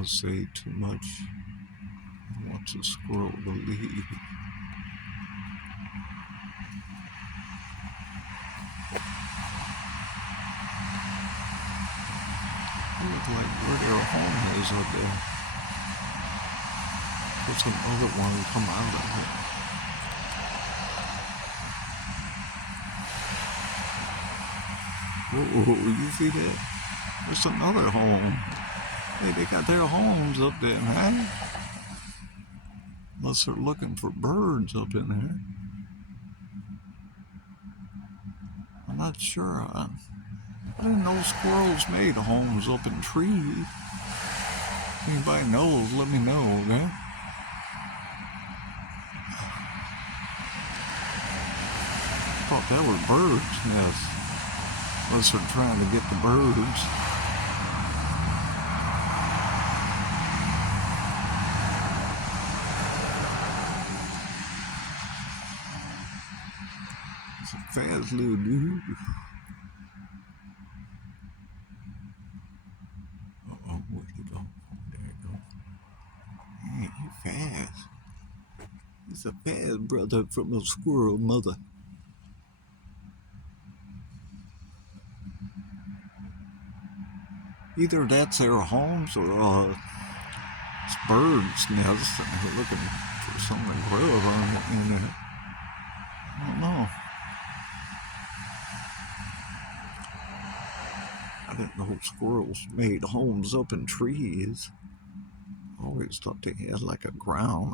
want to say too much. I want the squirrel to leave. Look like where their home is up there. There's another one come out of it. Oh, you see that? There's another home. Hey, they got their homes up there, man. Unless they're looking for birds up in there. I'm not sure. I didn't know squirrels made homes up in trees. If anybody knows, let me know, okay? I thought that were birds' nests. Unless they're trying to get the birds. It's a fast little dude. Uh-oh, where'd he go? There he go. Hey, he's fast. He's a fast brother from a squirrel mother. Either that's their homes or it's birds' nests and they're looking for something to grow in there. I don't know. I didn't know squirrels made homes up in trees. I always thought they had like a ground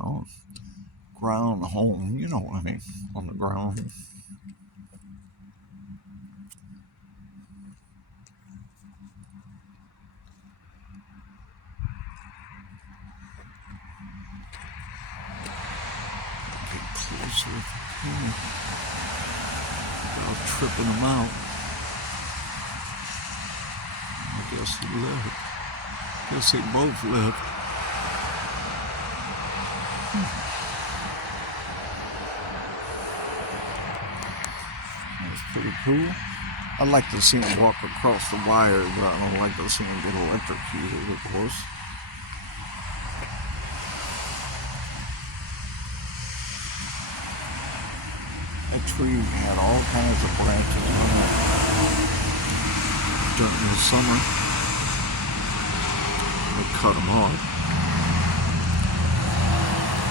home, you know what I mean, on the ground. Get closer if you can without tripping them out. I guess he left. Guess they both left. That's pretty cool. I'd like to see him walk across the wire, but I don't like to see him get electrocuted, of course. That tree had all kinds of branches on it during the summer. They cut them off.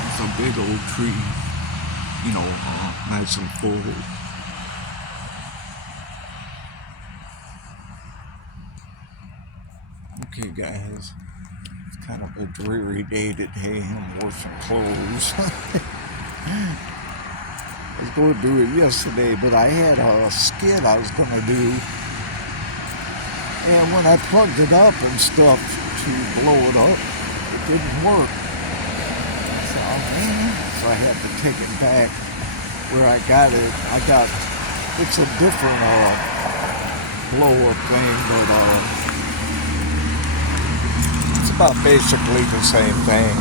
It's a big old tree, you know, nice and full. Okay, guys, it's kind of a dreary day today. I'm washing clothes. I was going to do it yesterday, but I had a skit I was going to do. And when I plugged it up and stuff to blow it up, it didn't work. So, so I had to take it back where I got it. It's a different blow-up thing, but it's about basically the same thing.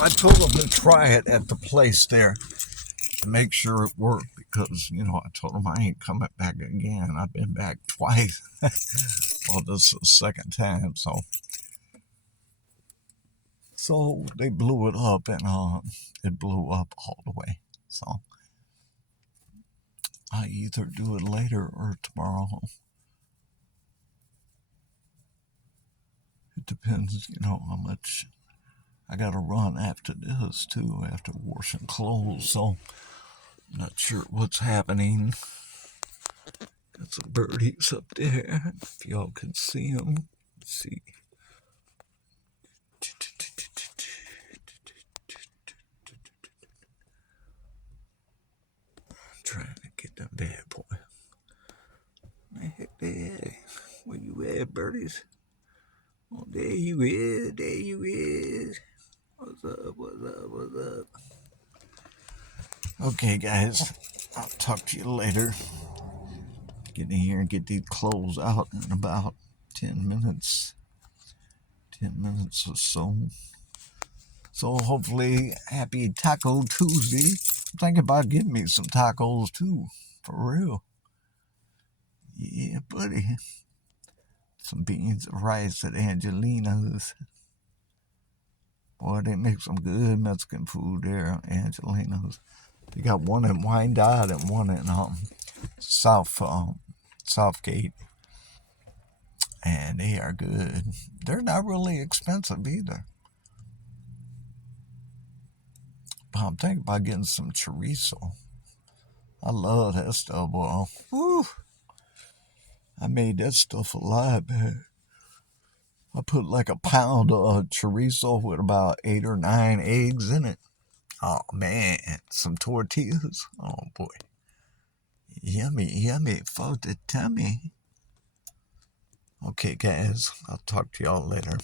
I told them to try it at the place there to make sure it worked because, you know, I told them I ain't coming back again. I've been back twice. Well, this is the second time, so they blew it up and it blew up all the way. So I either do it later or tomorrow. It depends, you know, how much I gotta run after this too, after washing clothes, so I'm not sure what's happening. Got some birdies up there, if y'all can see them. Let's see. I'm trying to get that bad boy. Hey, where you at, birdies? Oh, there you is. What's up? Okay, guys, I'll talk to you later. Get in here and get these clothes out in about 10 minutes. 10 minutes or so. So hopefully, happy Taco Tuesday. I'm thinking about getting me some tacos too, for real. Yeah, buddy. some beans and rice at Angelina's. Boy, they make some good Mexican food there at Angelina's. They got one in Wyandotte and one in Southgate, and they are good. They're not really expensive either. But I'm thinking about getting some chorizo. I love that stuff, boy. Woo! I made that stuff a lot, man. I put like a pound of chorizo with about 8 or 9 eggs in it. Oh man, some tortillas. Oh boy. Yummy, yummy for the tummy. Okay, guys, I'll talk to y'all later.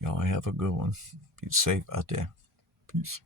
Y'all have a good one. Be safe out there. Peace.